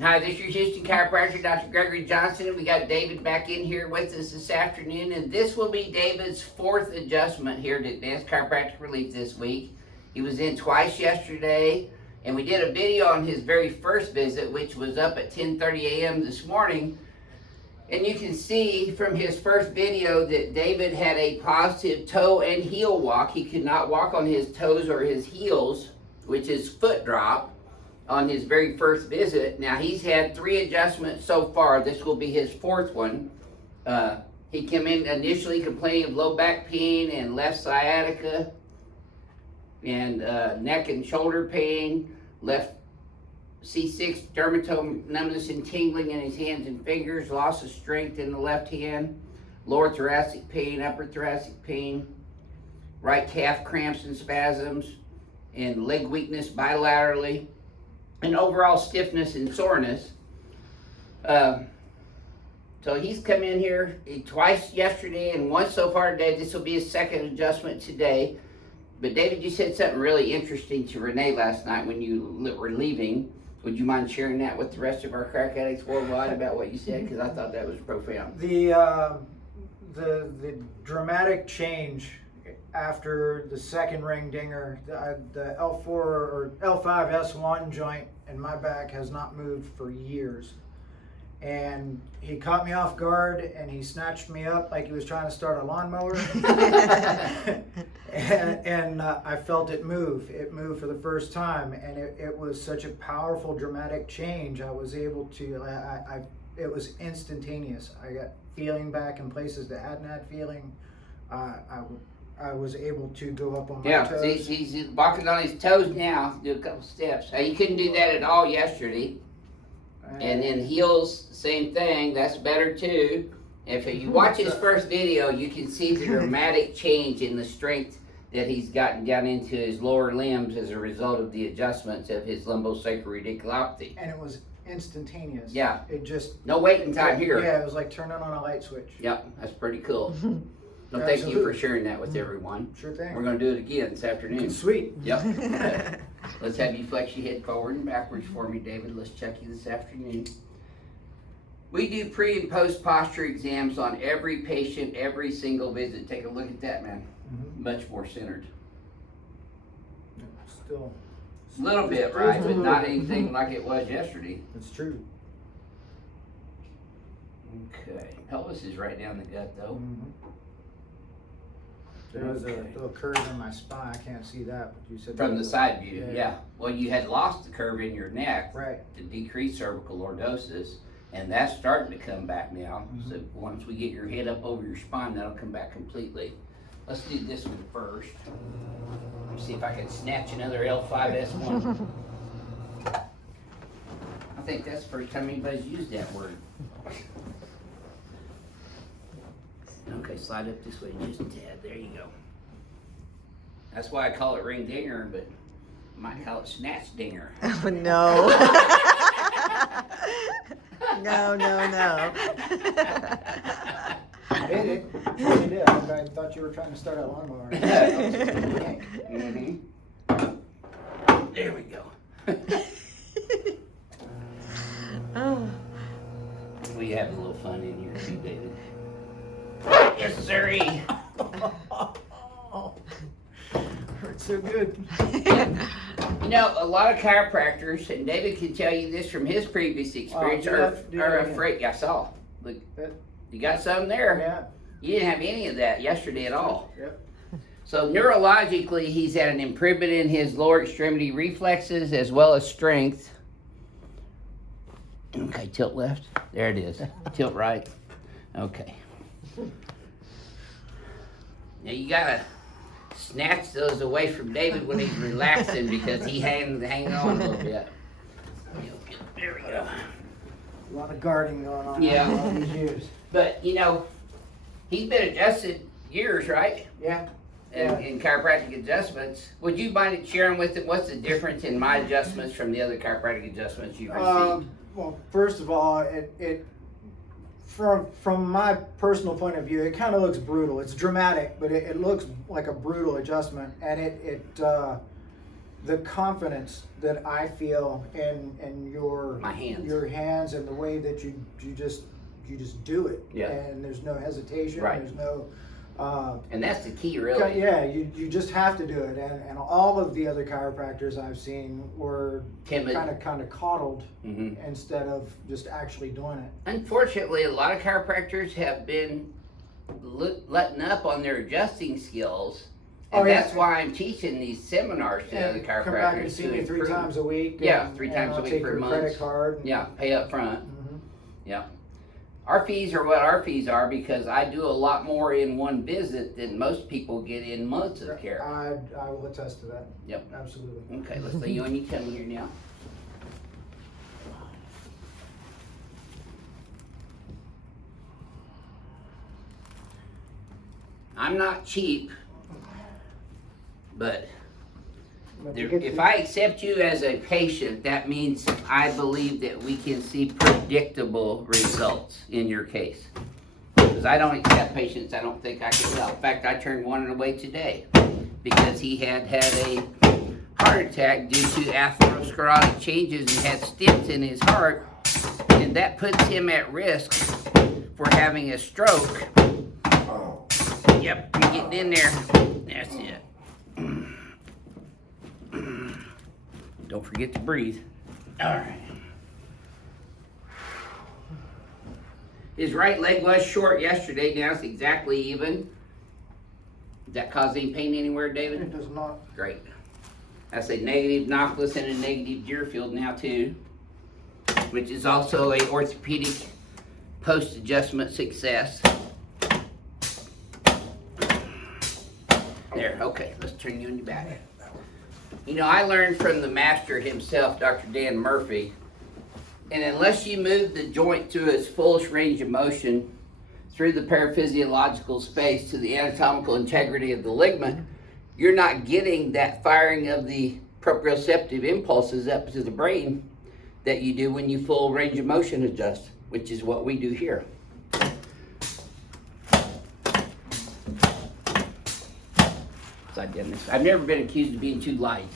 Hi, this is your Houston chiropractor, Dr. Gregory Johnson. We got David back in here with us this afternoon, and this will be David's fourth adjustment here at Advanced Chiropractic Relief this week. He was in twice yesterday, and we did a video on his very first visit, which was up at 10:30 a.m. this morning. And you can see from his first video that David had a positive toe and heel walk. He could not walk on his toes or his heels, which is foot drop, on his very first visit. Now he's had 3 adjustments so far. This will be his 4th one. He came in initially complaining of low back pain and left sciatica and neck and shoulder pain, left C6 dermatome numbness and tingling in his hands and fingers, loss of strength in the left hand, lower thoracic pain, upper thoracic pain, right calf cramps and spasms, and leg weakness bilaterally, and overall stiffness and soreness. So he's come in here twice yesterday and once so far today. This will be his 2nd adjustment today. But David, you said something really interesting to Renee last night when you were leaving. Would you mind sharing that with the rest of our crack addicts worldwide about what you said? Because I thought that was profound. The dramatic change after the 2nd ring dinger, the L4 or L5 S1 joint in my back has not moved for years. And he caught me off guard and he snatched me up like he was trying to start a lawnmower. and I felt it move. It moved for the first time, and it was such a powerful, dramatic change. I was able to, it was instantaneous. I got feeling back in places that hadn't had feeling. I was able to go up on my toes. Yeah, he's walking on his toes now, do a couple steps. He couldn't do that at all yesterday. And then heels, same thing, that's better too. If you watch his first video, you can see the dramatic change in the strength that he's gotten down into his lower limbs as a result of the adjustments of his lumbosacral radiculopathy. And it was instantaneous. Yeah. It just... No waiting time here. Yeah, it was like turning on a light switch. Yep, that's pretty cool. Well, thank you for sharing that with everyone. Sure thing. We're going to do it again this afternoon. Sweet. Yep. Let's have you flex your head forward and backwards for me, David. Let's check you this afternoon. We do pre and post posture exams on every patient, every single visit. Take a look at that, man. Much more centered. Still. A little bit, right? But not anything like it was yesterday. It's true. Okay. Pelvis is right down the gut, though. There was a little curve in my spine. I can't see that, but you said From the side view, yeah. Well, you had lost the curve in your neck right to decrease cervical lordosis, and that's starting to come back now. So once we get your head up over your spine, that'll come back completely. Let's do this one first. Let me see if I can snatch another L5S1. I think that's the first time anybody's used that word. Okay, slide up this way just a tad. There you go. That's why I call it ring dinger, but I might call it snatch dinger. Oh, no. No. Hit it. You did. I thought you were trying to start a lawnmower. There we go. Oh. We have a little fun in here too, David. Yes, sirree. Hurts so good. You know, a lot of chiropractors, and David can tell you this from his previous experience, are afraid. I saw. Look, you got some there. Yeah. You didn't have any of that yesterday at all. Yep. So neurologically, he's had an improvement in his lower extremity reflexes as well as strength. Okay, tilt left. There it is. Tilt right. Okay. Now you gotta snatch those away from David when he's relaxing because he hang on a little bit. There we go. A lot of guarding going on. Yeah. All these years. But you know, he's been adjusted years, right? Yeah. In chiropractic adjustments. Would you mind sharing with them what's the difference in my adjustments from the other chiropractic adjustments you've received? Well, first of all, it from my personal point of view, it kind of looks brutal. It's dramatic, but it looks like a brutal adjustment, and the confidence that I feel in your My hands. your hands and the way that you just do it. Yeah. And there's no hesitation. Right. There's no. And that's the key, really. Yeah, you just have to do it, and all of the other chiropractors I've seen were Timid. kind of coddled Mhm. instead of just actually doing it. Unfortunately, a lot of chiropractors have been letting up on their adjusting skills. And Oh, yeah. that's why I'm teaching these seminars to other And come back and chiropractors see to me 3 improve. times a week. Yeah, and- 3 and times a I'll week take for your months. credit card. Yeah, pay up front. Mhm. Yeah. Our fees are what our fees are because I do a lot more in one visit than most people get in months of care. I will attest to that. Yep. Absolutely. Okay, let's lay you on your tummy here now. I'm not cheap, but But to get if to- I accept you as a patient, that means I believe that we can see predictable results in your case. Because I don't accept patients I don't think I can help. In fact, I turned one away today because he had a heart attack due to atherosclerotic changes and had stents in his heart, and that puts him at risk for having a stroke. Yep, you're getting in there. That's it. Don't forget to breathe. All right. His right leg was short yesterday. Now it's exactly even. Does that cause any pain anywhere, David? It does not. Great. That's a negative Knockless and a negative Deerfield now too, which is also a orthopedic post-adjustment success. There, okay, let's turn you on your back. You know, I learned from the master himself, Dr. Dan Murphy, and unless you move the joint to its fullest range of motion through the paraphysiological space to the anatomical integrity of the ligament, you're not getting that firing of the proprioceptive impulses up to the brain that you do when you full range of motion adjust, which is what we do here. So I've never been accused of being too light.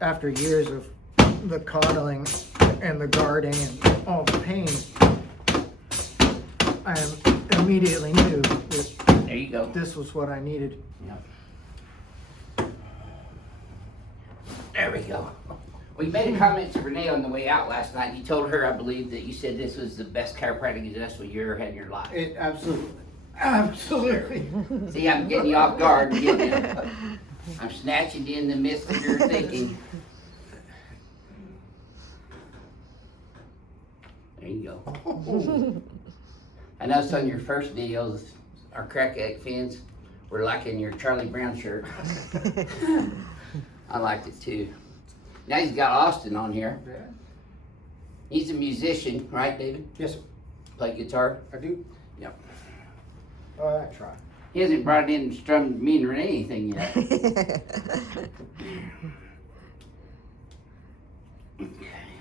After years of the coddling and the guarding and all the pain, I immediately knew that There you go. this was what I needed. Yep. There we go. Well, you made a comment to Renee on the way out last night. You told her, I believe, that you said this was the best chiropractic adjustment you ever had in your life. It absolutely. See, I'm getting you off guard. I'm snatching you in the midst of your thinking. There you go. I noticed on your first videos, our crack egg fins were like in your Charlie Brown shirt. I liked it too. Now he's got Austin on here. Yeah. He's a musician, right, David? Yes, sir. Play guitar? I do. Yep. I try. He hasn't brought in and strummed me or anything yet. Okay,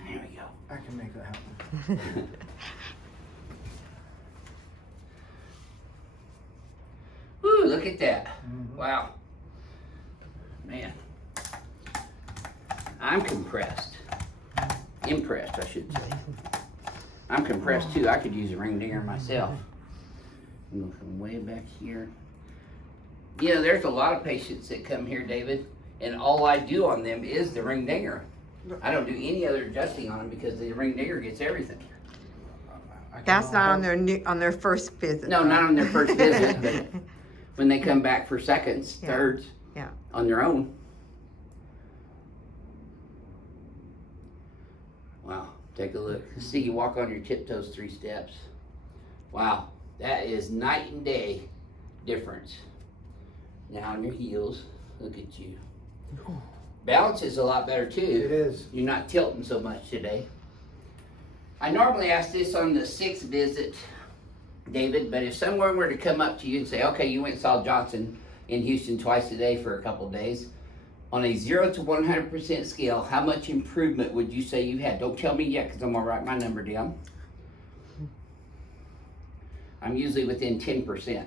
there we go. I can make that happen. Woo, look at that. Mhm. Wow. Man. I'm compressed. Impressed, I should say. I'm compressed too. I could use a ring dinger myself. I'm going from way back here. You know, there's a lot of patients that come here, David, and all I do on them is the ring dinger. I don't do any other adjusting on them because the ring dinger gets everything. That's not on their first visit. No, not on their first visit, but when they come back for seconds, Yeah. thirds, Yeah. on their own. Wow, take a look. See you walk on your tiptoes 3 steps. Wow, that is night and day difference. Now on your heels, look at you. Balance is a lot better too. It is. You're not tilting so much today. I normally ask this on the 6th visit, David, but if someone were to come up to you and say, okay, you went and saw Johnson in Houston twice a day for a couple of days, on a 0 to 100% scale, how much improvement would you say you had? Don't tell me yet because I'm going to write my number down. I'm usually within 10%.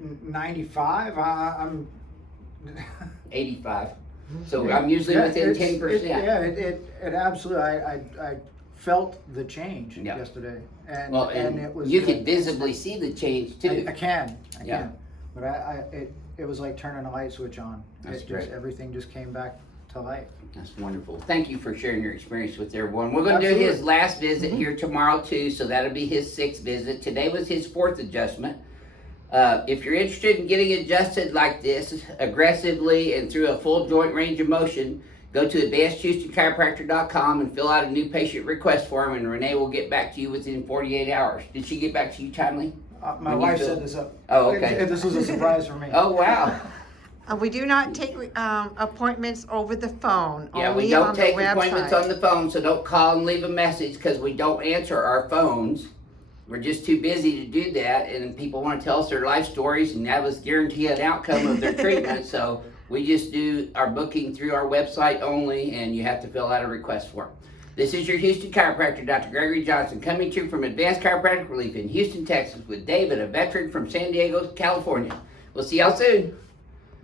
95. I'm 85. So I'm usually within it's- 10%. It absolutely. I felt the change Yeah. yesterday, and Well, and it was. you could visibly see the change too. I can. Yeah. But it was like turning a light switch on. That's It great. just everything just came back to life. That's wonderful. Thank you for sharing your experience with everyone. We're going to do his Absolutely. last visit here tomorrow too, so that'll be his 6th visit. Today was his 4th adjustment. If you're interested in getting adjusted like this, aggressively and through a full joint range of motion, go to advancedhoustonchiropractor.com and fill out a new patient request form, and Renee will get back to you within 48 hours. Did she get back to you timely? My When you wife feel- set this up. Oh, okay. This was a surprise for me. Oh, wow. We do not take appointments over the phone, Yeah, only we don't on the take appointments website. on the phone, so don't call and leave a message because we don't answer our phones. We're just too busy to do that, and people want to tell us their life stories and have us guarantee an outcome of their treatment. So we just do our booking through our website only, and you have to fill out a request form. This is your Houston chiropractor, Dr. Gregory Johnson, coming to you from Advanced Chiropractic Relief in Houston, Texas, with David, a veteran from San Diego, California. We'll see y'all soon.